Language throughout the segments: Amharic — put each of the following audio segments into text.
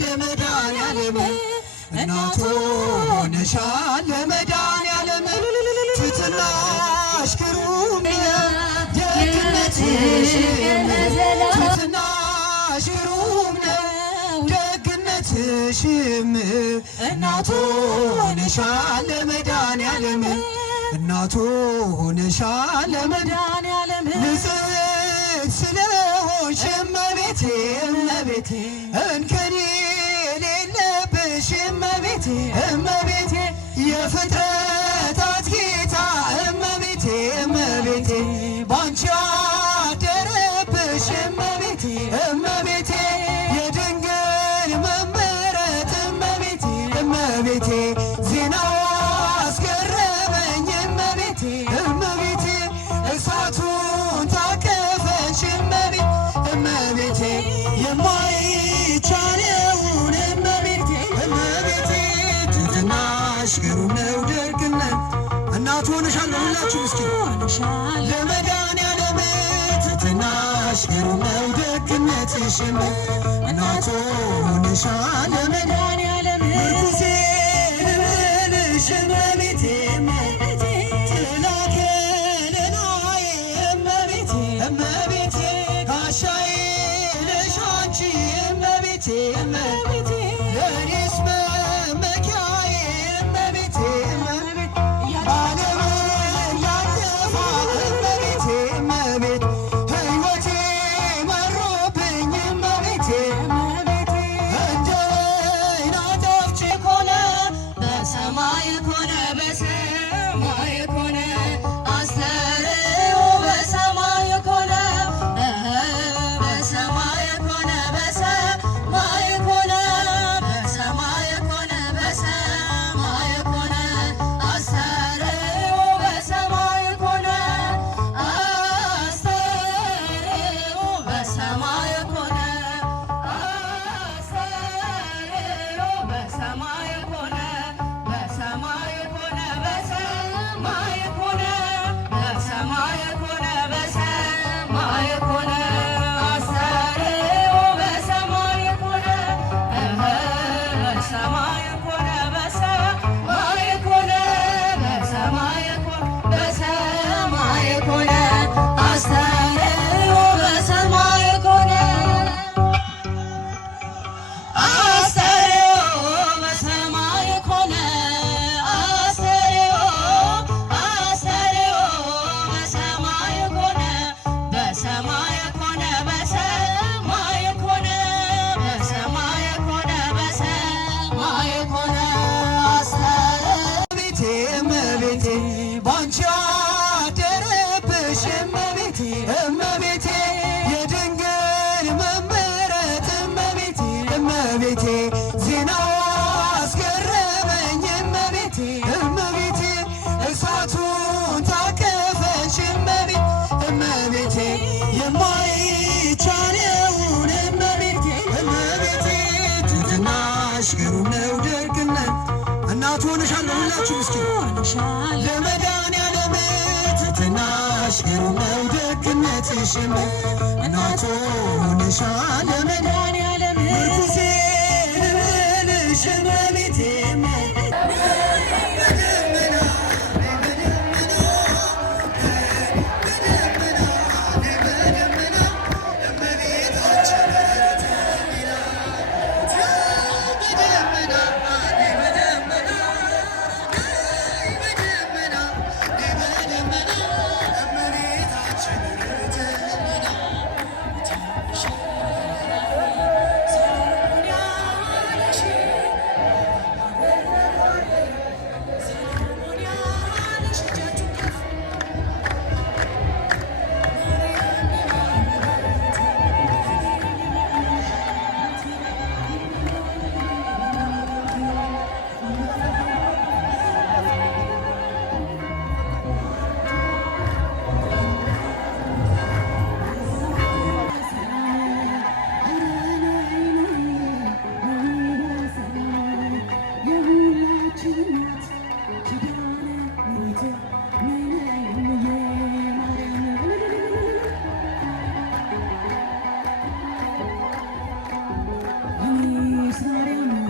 ለመድኃኒዓለም እናቱ ሆነሻል ለመድኃኒዓለም ትሕትናሽ ግሩም ደግነትሽ ትሕትናሽ ግሩም ነው ደግነትሽም እናቱ ሆነሻል ለመድኃኒዓለም እናቱ ሆነሻል ለመድኃኒዓለም ንጽሕት ስለሆንሽ እመቤቴ እመቤቴ እንከን የሌለብሽ እመቤቴ እመቤቴ የፍጥረታት ጌታ እመቤቴ እመቤቴ ባንቺ አደረብሽ እመቤቴ እመቤቴ የድንግል መመረት እመቤቴ እመቤቴ ዜናው አስገረመኝ እመቤቴ እመቤቴ እሳቱን ታቀፈሽ እመቤቴ እመቤቴ የማይቻለውን እመቤቴ እመቤቴ ትሕትናሽ ግሩም ነው ደግነት እናቱ ሆነሻል ሁላችሁ እስኪ ለመድኃኒዓለም ትሕትናሽ ግሩም ነው ደግነትሽም እናቱ ሆነሻል ለመድኃኒዓለም ምርኩሴ ልበልሽ እመቤቴ ጥላ ከለላዬ እመቤቴ እመቤቴ ጋሻዬ ነሽ አንቺ እመቤቴ እመቤቴ ለእኔስ መመኪያዬ እመቤቴ ዓለምን ያጠፋ እመቤቴ እመቤቴ ሕይወቴ መሮብኝ እመቤቴ እንደ ወይን አጣፍጭ ኮነ በሰማይ ኮነ በሰማይ ኮነ አስተርእዮ በሰማይ ኮነ በሰማይ ኮነ በሰማይ ኮነ በሰማይ ኮነ በሰማይ ኮነ አስተርእዮ በሰማይ ኮነ አስተርእዮ በሰማይ ኮነ አስተርእዮ በሰማይ ኮነ በሰማይ ኮነ በሰማይ ኮነ በሰማይ ኮነ በሰማይ ኮነ አስተርእዮ በሰማይ ኮነ በሰማይ ኮነ በሰማይ ኮነ በሰማይ ኮነ በሰማይ ኮነ አስተርእዮ በሰማይ ኮነ አስተርእዮ በሰማይ ኮነ አስተርእዮ አስተርእዮ በሰማይ ኮነ በሰማይ ኮነ በሰማይ ኮነ በሰማይ ኮነ በሰማይ ኮነ አስተርእዮ እመቤቴ ባንቺ አደረብሽ እመቤቴ እመቤቴ የድንግል መመረት እመቤቴ እመቤቴ ዜናው አስገረመኝ እመቤቴ እመቤቴ እሳቱን ታቀፈሽ እመቤቴ እመቤቴ የማይቻለውን እመቤቴ እመቤቴ ትሕትናሽ ግሩም ነው ደግነት እናቱ ሆነሻል ሁላችሁ እስኪ ለመድኃኒዓለም ትሕትናሽ ግሩም ነው ደግነትሽም እናቱ ሆነሻል ለመድኃኒዓለም ምርኩሴ ልበልሽ እመቤቴ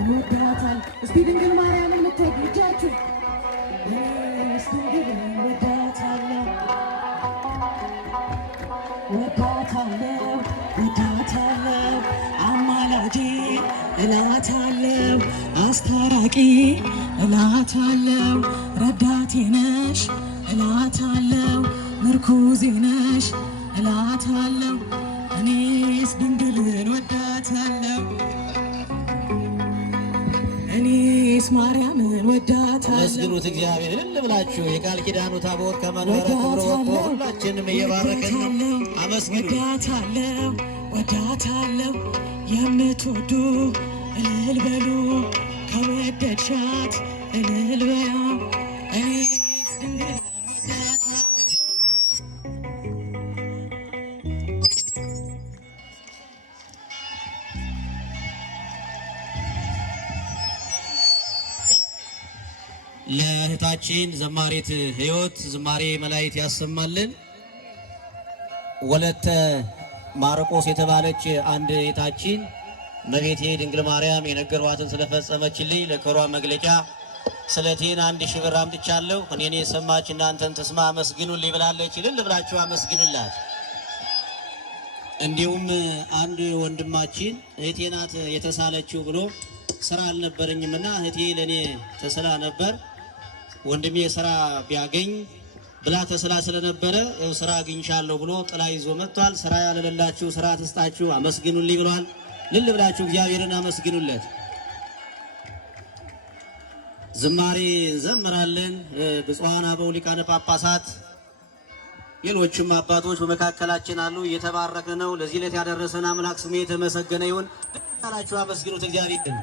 ወዳታል። እስቲ ድንግል ማርያምን የምትወዱ እጃችሁ እኔስ ድንግልን ወዳታለሁ ወዳታለሁ ወዳታለሁ አማላጄ እላታለሁ አስታራቂ እላታለሁ ረዳቴ ነሽ እላታለሁ ምርኩዜ ነሽ እላታለሁ እኔስ ድንግልን ወዳታለሁ እኔስ ማርያምን ወዳታለሁ። መስግኑት እግዚአብሔርን ብላችሁ የቃል ኪዳኑ ታቦት ከመንበረ ክብሩ ወጥቶ ሁላችንም እየባረከን ነው። አመስግኑ። ወዳታለሁ ወዳታለሁ የምትወዱ እልል በሉ ከወደድሻት እልል በያ እኔስ ድንግል ለእህታችን ዘማሪት ሕይወት ዝማሬ መላእክት ያሰማልን። ወለተ ማርቆስ የተባለች አንድ እህታችን እመቤቴ ድንግል ማርያም የነገሯትን ስለፈጸመችልኝ ለክብሯ መግለጫ ስለቴን 1000 ብር አምጥቻለሁ። እኔን የሰማች እናንተን ተስማ አመስግኑልኝ ብላለች። እልል ብላችሁ አመስግኑላት። እንዲሁም አንድ ወንድማችን እህቴ ናት የተሳለችው ብሎ ስራ አልነበረኝምና እህቴ ለኔ ተስላ ነበር ወንድሜ ስራ ቢያገኝ ብላ ተስላ ስለነበረ ስራ አግኝቻለሁ ብሎ ጥላ ይዞ መጥቷል። ስራ ያለላችሁ ስራ ትስጣችሁ አመስግኑልኝ ብሏል። ልል ብላችሁ እግዚአብሔርን አመስግኑለት። ዝማሬ እንዘምራለን። ብፁዓን አበው ሊቃነ ጳጳሳት ሌሎችም አባቶች በመካከላችን አሉ። እየተባረክን ነው። ለዚህ ዕለት ያደረሰን አምላክ ስሙ የተመሰገነ ይሁን። ታላችሁ አመስግኑት እግዚአብሔርን።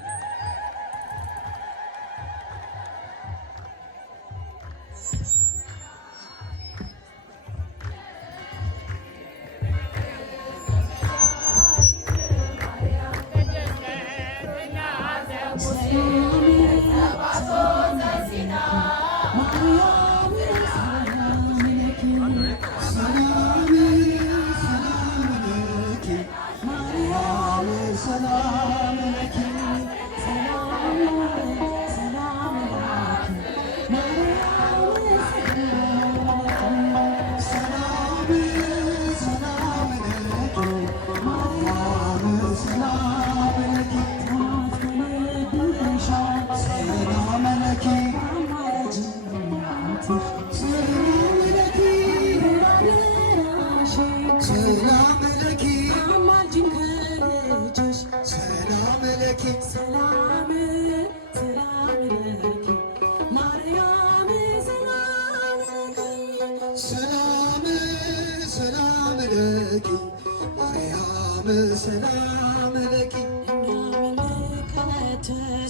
ሰላም ለኪ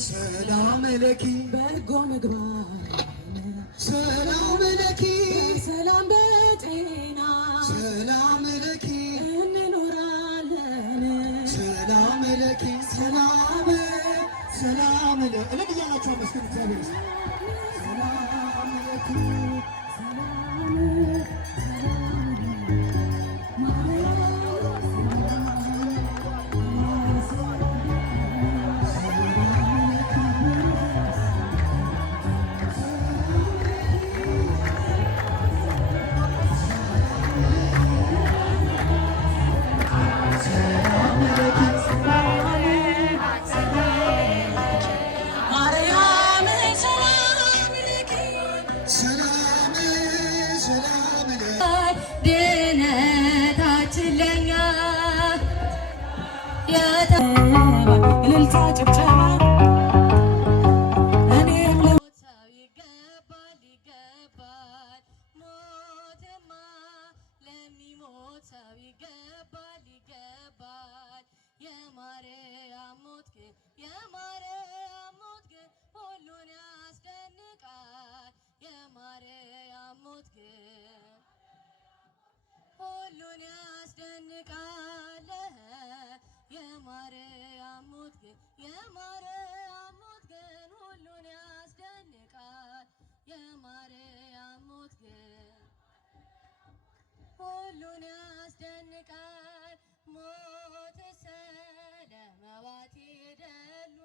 ሰላም ለኪ በጎ ምግባር ሰላም ለኪ ሰላም በጤና ሰላም ለኪ እንኖራለን ሰላም ለኪ ሰላም ሰላም ለኪ እልል እያላችሁ አመስግኑ እግዚአብሔር ሰላም ለኪ እልልታ ጭብጨባ እኔም ለሞተው ይገባል ይገባል ሞትማ ለሚሞተው ይገባል ይገባል የማርያም ሞት ግን የማርያም ሞት ግን ሁሉን ያስደንቃል የማርያም ሞት ግን ሁሉን ያስደንቃል የማርያም ሞት ግን የማርያም ሞት ግን ሁሉን ያስደንቃል የማርያም ሞት ግን ሁሉን ያስደንቃል ሞት ሰለመዋት የደሉ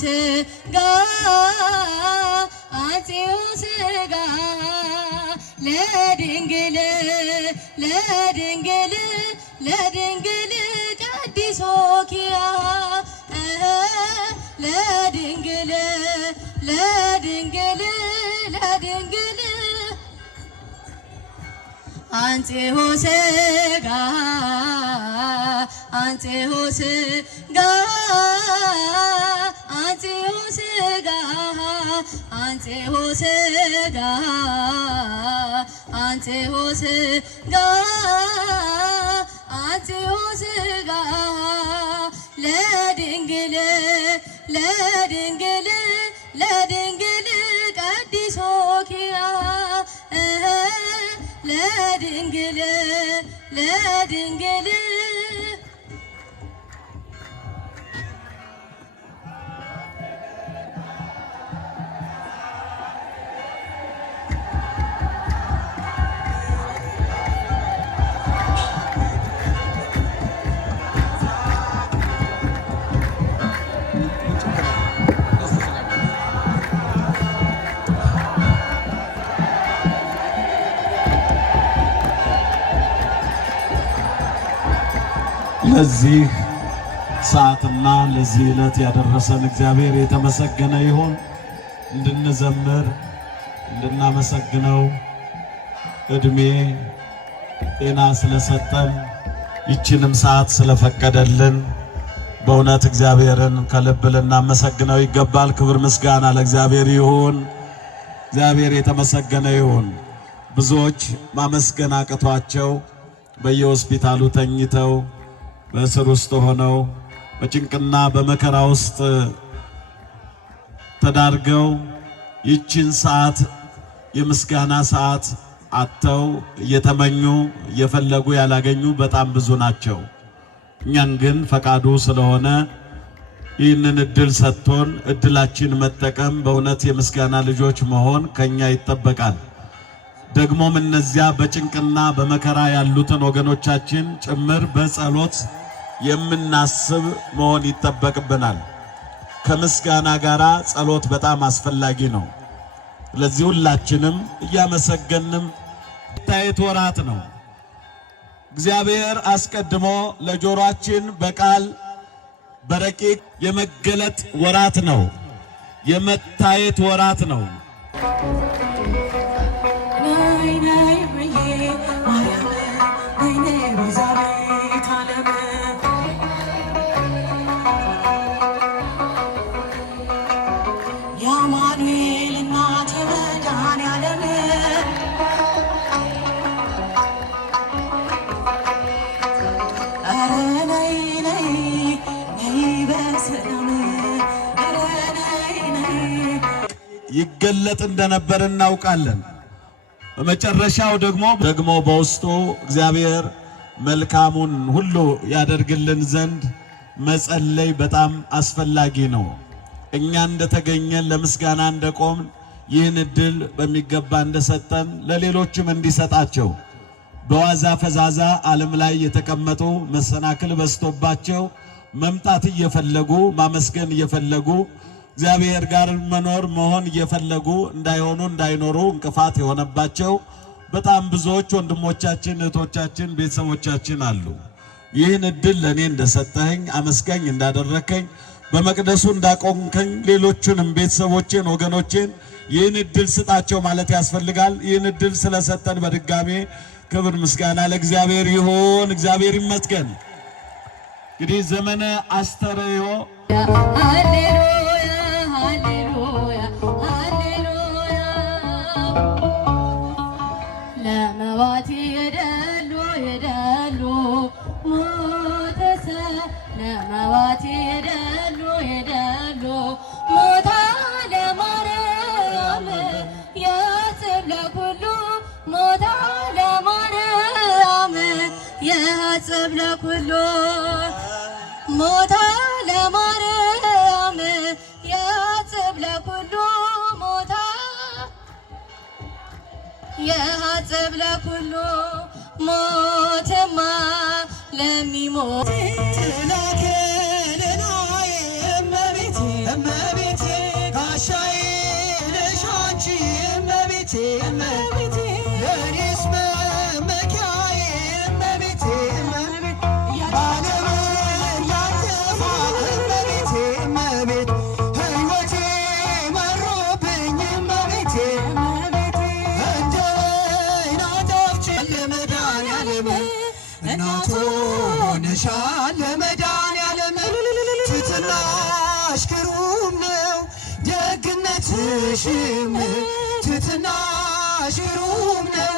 ስጋ አንጽሖ ስጋ ለድንግል ለድንግል ለድንግል ቀዲሶኪያ ለድንግል ለድንግል ለድንግል አንጽሖ ስጋ አንጽሖ ስጋ አንጽሖ ስጋ አንጽሖ ስጋ አንጽሖ ስጋ አንጽሖ ስጋ ለድንግል ለድንግል ለድንግል ቀዲሶኪያ ለድንግል ለድንግል ለዚህ ሰዓትና ለዚህ ዕለት ያደረሰን እግዚአብሔር የተመሰገነ ይሁን። እንድንዘምር እንድናመሰግነው እድሜ ጤና ስለሰጠን ይችንም ሰዓት ስለፈቀደልን በእውነት እግዚአብሔርን ከልብ ልናመሰግነው ይገባል። ክብር ምስጋና ለእግዚአብሔር ይሁን። እግዚአብሔር የተመሰገነ ይሁን። ብዙዎች ማመስገን አቅቷቸው በየሆስፒታሉ ተኝተው በእስር ውስጥ ሆነው በጭንቅና በመከራ ውስጥ ተዳርገው ይችን ሰዓት የምስጋና ሰዓት አጥተው እየተመኙ እየፈለጉ ያላገኙ በጣም ብዙ ናቸው። እኛን ግን ፈቃዱ ስለሆነ ይህንን እድል ሰጥቶን እድላችን መጠቀም በእውነት የምስጋና ልጆች መሆን ከኛ ይጠበቃል። ደግሞም እነዚያ በጭንቅና በመከራ ያሉትን ወገኖቻችን ጭምር በጸሎት የምናስብ መሆን ይጠበቅብናል። ከምስጋና ጋራ ጸሎት በጣም አስፈላጊ ነው። ስለዚህ ሁላችንም እያመሰገንም ታየት ወራት ነው። እግዚአብሔር አስቀድሞ ለጆሮአችን በቃል በረቂቅ የመገለጥ ወራት ነው። የመታየት ወራት ነው። ይገለጥ እንደነበር እናውቃለን። በመጨረሻው ደግሞ በውስጡ እግዚአብሔር መልካሙን ሁሉ ያደርግልን ዘንድ መጸለይ በጣም አስፈላጊ ነው። እኛ እንደተገኘን ለምስጋና እንደቆምን ይህን እድል በሚገባ እንደሰጠን ለሌሎችም እንዲሰጣቸው በዋዛ ፈዛዛ ዓለም ላይ የተቀመጡ መሰናክል በስቶባቸው መምጣት እየፈለጉ ማመስገን እየፈለጉ እግዚአብሔር ጋር መኖር መሆን እየፈለጉ እንዳይኖሩ እንቅፋት የሆነባቸው በጣም ብዙዎች ወንድሞቻችን እህቶቻችን ቤተሰቦቻችን አሉ። ይህን እድል ለኔ እንደሰጠኸኝ አመስጋኝ እንዳደረከኝ በመቅደሱ እንዳቆምከኝ ሌሎችንም ቤተሰቦቼን ወገኖቼን ይህን እድል ስጣቸው ማለት ያስፈልጋል። ይህን እድል ስለሰጠን በድጋሜ ክብር ምስጋና ለእግዚአብሔር ይሁን። እግዚአብሔር ይመስገን። እንግዲህ ዘመነ አስተርእዮ ለመዋቲ የደሉ ሞተሰ ለመዋቲ የደሉ ሞታ ለማርያም ያጽብ ለኩሉ ሞታ ለማርያም ያጽብ ለኩሉ ሞታ ለማርያም ያጽብ ለኩሉ ሞታ ያጽብ ለኩሉ ሞትማ ለሚሞት ጋሻዬ ነሽ አንቺ እመቤቴ እመቤቴ ለእኔስ መመኪያዬ እመቤቴ ዓለምን ያጠፋ እመቤቴ እመቤት ሕይወቴ መሮብኝ እመቤቴ እንደ ወይን አጣፍጭ ለመድኃኒዓለም እናቱ ሆነሻል ለመድኃኒዓለም ትሕትናሽ ግሩም ነው ደግነትሽም ትሕትናሽ ግሩም ነው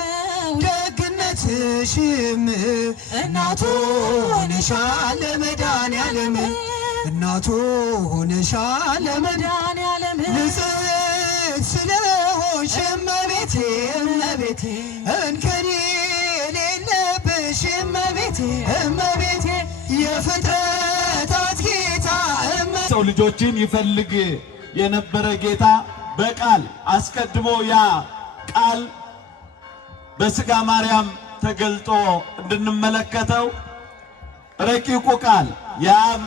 ደግነትሽም እናቱ ሆነሻል ለመድኃኒዓለም እናቱ ሆነሻል ለመድኃኒዓለም ንጽሕት ስለሆንሽ እመቤቴ እመቤቴ እንከን የሌለብሽ እመቤቴ እመቤቴ የፍጥረታት ጌታ ሰው ልጆችን ይፈልግ የነበረ ጌታ በቃል አስቀድሞ ያ ቃል በሥጋ ማርያም ተገልጦ እንድንመለከተው ረቂቁ ቃል የአብ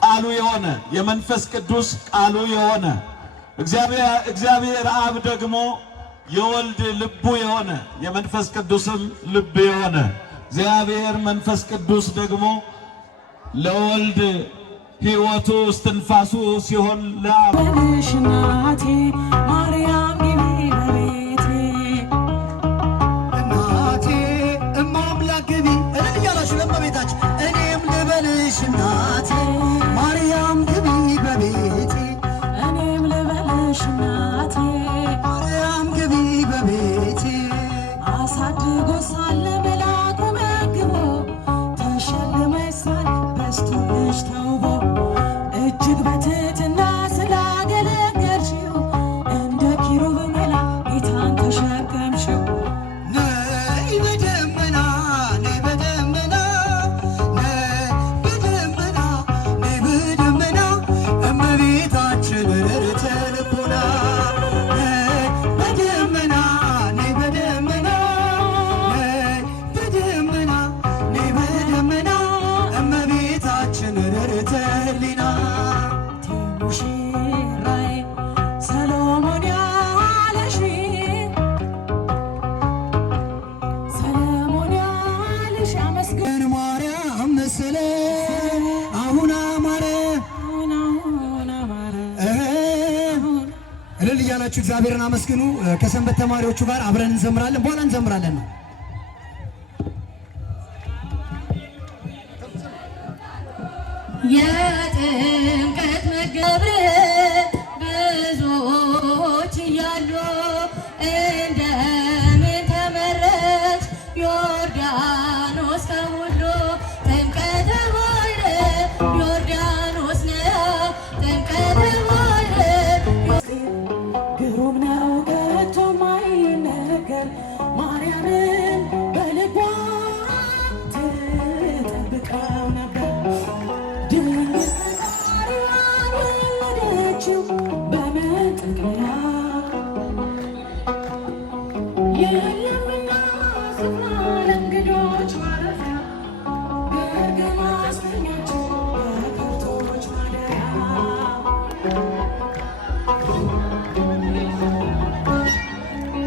ቃሉ የሆነ የመንፈስ ቅዱስ ቃሉ የሆነ እግዚአብሔር አብ ደግሞ የወልድ ልቡ የሆነ የመንፈስ ቅዱስም ልብ የሆነ እግዚአብሔር መንፈስ ቅዱስ ደግሞ ለወልድ ሕይወቱ እስትንፋሱ ሲሆን ለአብ እናቴ ማርያም ግቢ በቤቴ እናቴ እማምላክ ግቢ እልል እያላችሁ ለእመቤታችን እኔም ልበልሽ እናቴ ማርያም ግቢ በቤቴ እኔም ልበልሽ እናቴ ማርያም ግቢ በቤቴ አሳድጎ ሳለ መላኩ መግቦ ተሸልመሽ ሳል በስቶልሽ ተውቦ እጅግ በትሕትና ስላገለገልሽው እንደ ኪሩብ መልአክ ጌታን ተሸከምሽው። ነይ በደመና ነይ በደመና ነይ በደመና ነይ በደመና እመቤታችን ርርተ ልቦና ነይ በደመና ነይ በደመና ነይ በደመና ነይ በደመና እመቤታችን ርርተ ሕሊና ሙሽራዬ ሰሎሞን ያለሽ ሰሎሞን ያለሽ አመስግን ማርያም ምስለ አሁን አማረ አሁን አማረ እልል እያላችሁ እግዚአብሔርን አመስግኑ። ከሰንበት ተማሪዎቹ ጋር አብረን እንዘምራለን። በኋላ እንዘምራለን ነው የጥምቀት መገብርት ብዙዎች እያሉ እንደምን ተመረች ዮርዳኖስ ከሁሉ ጥምቀተ ባሕር ዮርዳኖስ ነው ጥምቀተ ባሕር ግሩም ነው ከቶ የማይነገር ማርያምን በልቧ ትጠብቀው ነበር ድንግል ፈጣሪዋን ወለደችው በመጠቅለያ የለምና ስፍራ ለእንግዶች ማረፊያ ግርግም አስተኛቸው በከብቶች ማደሪያ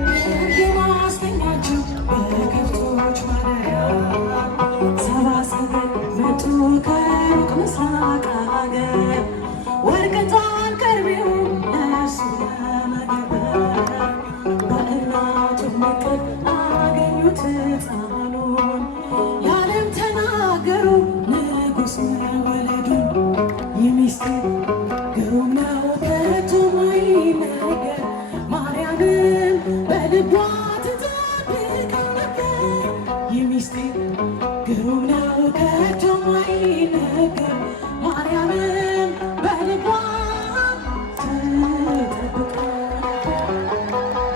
ግርግም አስተኛቸው በከብቶች ማደሪያ ሰብአ ሰገል መጡ ከሩቅ ምስራቅ አገር ወርቅ ዕጣን ከርቤው ለእርሱ ለመገበር በእናቱ እቅፍ አገኙት ሕፃኑን የዓለም ተናገሩ ንጉሥ መወለዱን ይህ ምስጢር ግሩም ነው ከቶ የማይነገር ማርያምን በልቧ ትጠብቀው ነበር ይህ ምስጢር ግሩም ነው ከቶ የማይነገር ማርያምን በልቧ ትጠብቀው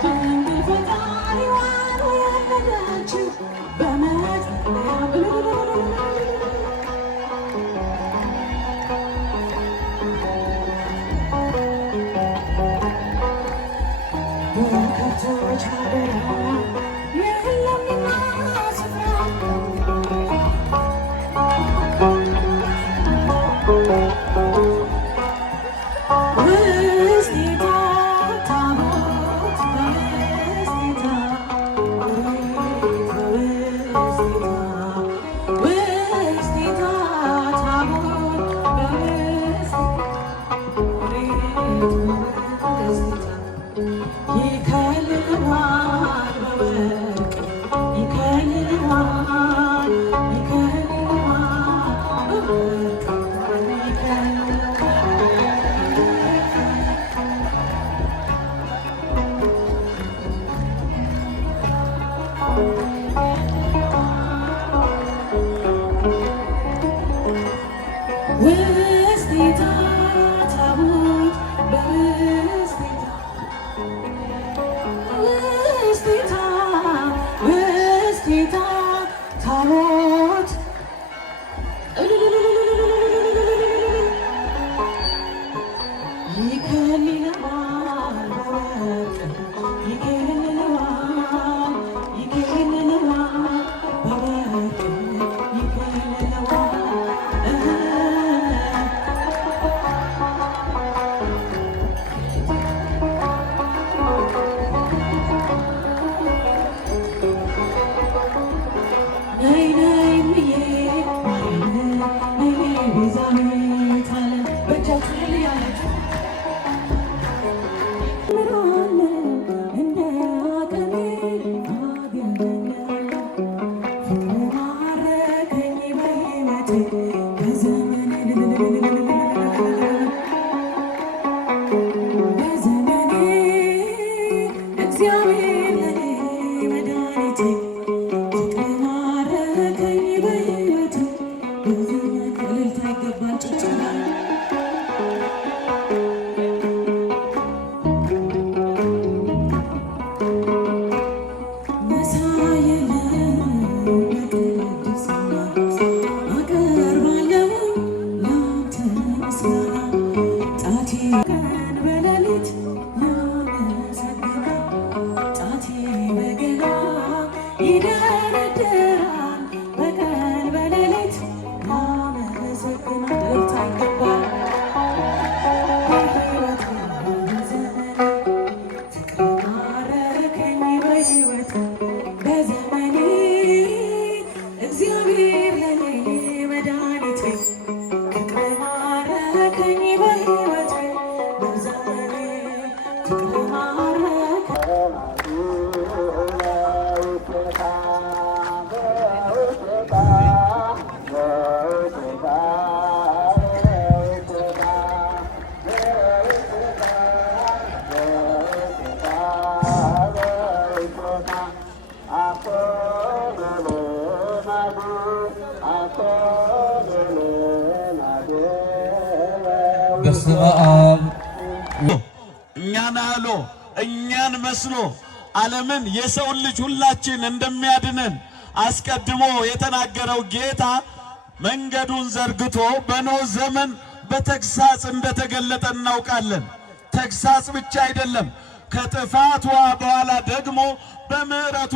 ድንግል ፈጣሪዋን ወለደችው በመጠቅለያ በከብቶች ማደሪያ የለምና ስፍራ ውስጤታ ጌታ ታቦት ይከልለዋል በወርቅ ይከልለዋል ይከልለዋል በወርቅ ይከልለዋል ነይ ነይ ብዬ ነይ ቤዛዊት ዓለም በእጃችሁ ያለች እንደ አቅሜ አገኛለሁ ፍቅር ማረከኝ በሕይወቴ በዘመኔ እግዚአብሔር ለኔ መድኃኒቴ ፍቅር ማረከኝ በሕይወቴ በዘመኔ እልልታ ይገባል ጭብጨባ ይደረደራል በቀን በሌሊት ያመሰግናል እልልታ ይገባል በሕይወቴ በዘመኔ ፍቅር ማረከኝ በሕይወቴ በዘመኔ እግዚአብሔር ለኔ መድኃኒቴ ፍቅር ማረከኝ በሕይወቴ በዘመኔ ፍቅር ማረከኝ በስመ አብ እኛን አሎ እኛን መስሎ ዓለምን የሰውን ልጅ ሁላችን እንደሚያድነን አስቀድሞ የተናገረው ጌታ መንገዱን ዘርግቶ በኖህ ዘመን በተግሳጽ እንደተገለጠ እናውቃለን። ተግሳጽ ብቻ አይደለም፣ ከጥፋቷ በኋላ ደግሞ በምሕረቱ